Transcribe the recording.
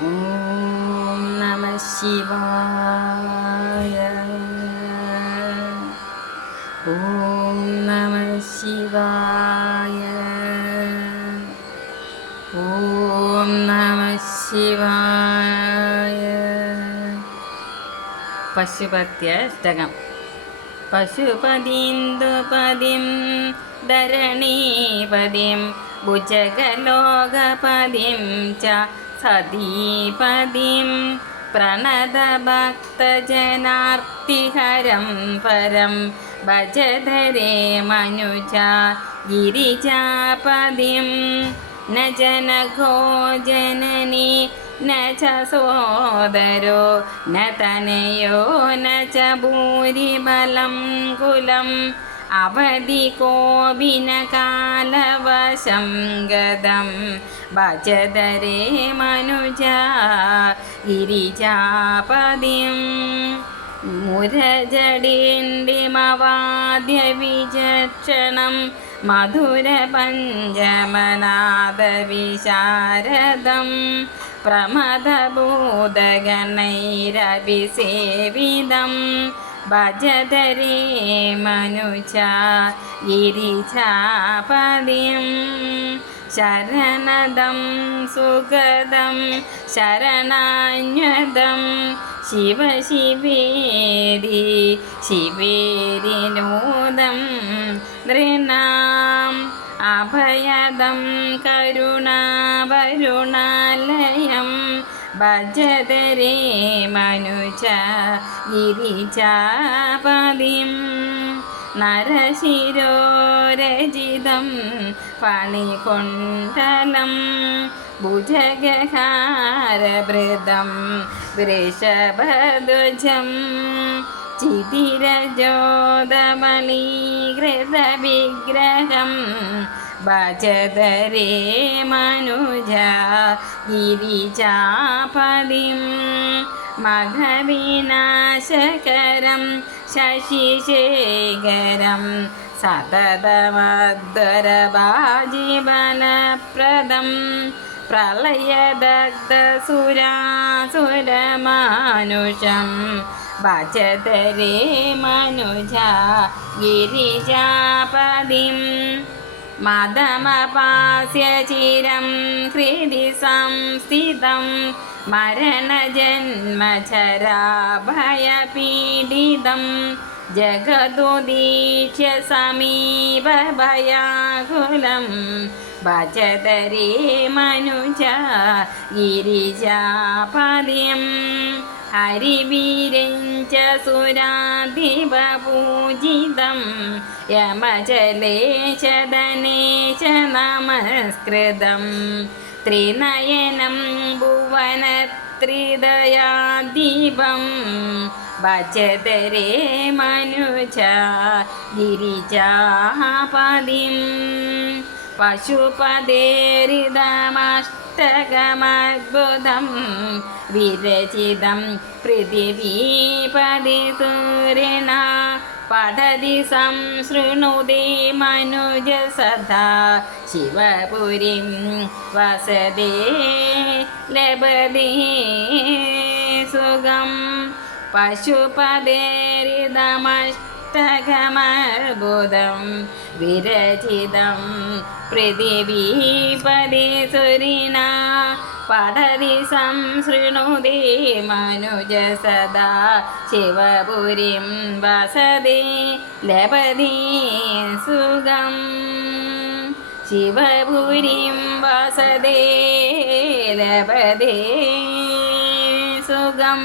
ഓം നമ ശിവായ ഓം നമ ശിവായ ഓം നമ ശിവായ പശുപത്യഷ്ടകം പശുപതീന്ദുപതിം ധരണീപതിം ഭുജഗലോകപതിം ച സതീപതിം പ്രണതഭക്തജനാർത്തിഹരം പരം ഭജധരേ മനുജ ഗിരിജാപതിം ന ജനഘോ ജനനി न च सोदरो न तनयो न च भूरिबलं कुलम् अवधि कोऽपि न कालवशं गदं भजदरे मनुजा गिरिजापदिं मुरजडिण्डिमवाद्यविचक्षणं मधुरपञ्चमनादविशारदम् ഭജതരേ മനുജ ഗിരിജാപതിയും ശരണദം സുഗതം ശരണാന്യതം ശിവ ശിവേരി ശിവേരി നൂതം നൃണാം അഭയദം ക ഭജതരേ മനുജ ഗിരിജാപതിം നരശിരോരജിതം പണികൊണ്ടലം ഭുജഗഹാരഭൃതം വൃഷഭധ്വജം ചിതിരജോദമലീകൃതവിഗ്രഹം ഭജതരേ മനുജ ഗിരിജാപതിം മഘവിനാശകരം ശശിശേഖരം സതതമദ്വരബാജിബലപ്രദം പ്രളയദഗ്ധസുരാസുരമാനുഷം ഭജതരേ മനുജ ഗിരിജാപതിം മദമപാസ്യചിരം ഹൃദി സംസ്ഥിതം മരണജന്മചരാഭയപീഡിതം ജഗതുദീക്ഷ്യ സമീപഭയാകുലം ഭജതരേ മനുജ ഗിരിജാപതിം हरिवीरञ्च च सुरादिवपूजितं यमचले च धने च नमस्कृतं। त्रिनयनं भुवनत्रिदयादिभं बचत रे मनुच गिरिचाः പശുപദേരിതമഷ്ടകമദ്ഭുതം വിരചിതം പൃഥിവീപതി സൂര്യണ പഠതി സംശൃണുതി മനുജ സദാ ശിവപുരിം വസതേ ലഭതേ സുഖം പശുപദേരിതമഷ്ടകമർബുദം വിരചിതം. പൃഥിവീപതി സുരിണ പഠതി സംശൃണുതേ മനുജ സദാ ശിവപുരിം വസതി ലഭതി സുഖം. ശിവപുരിം വസതേ ലഭതേ സുഖം.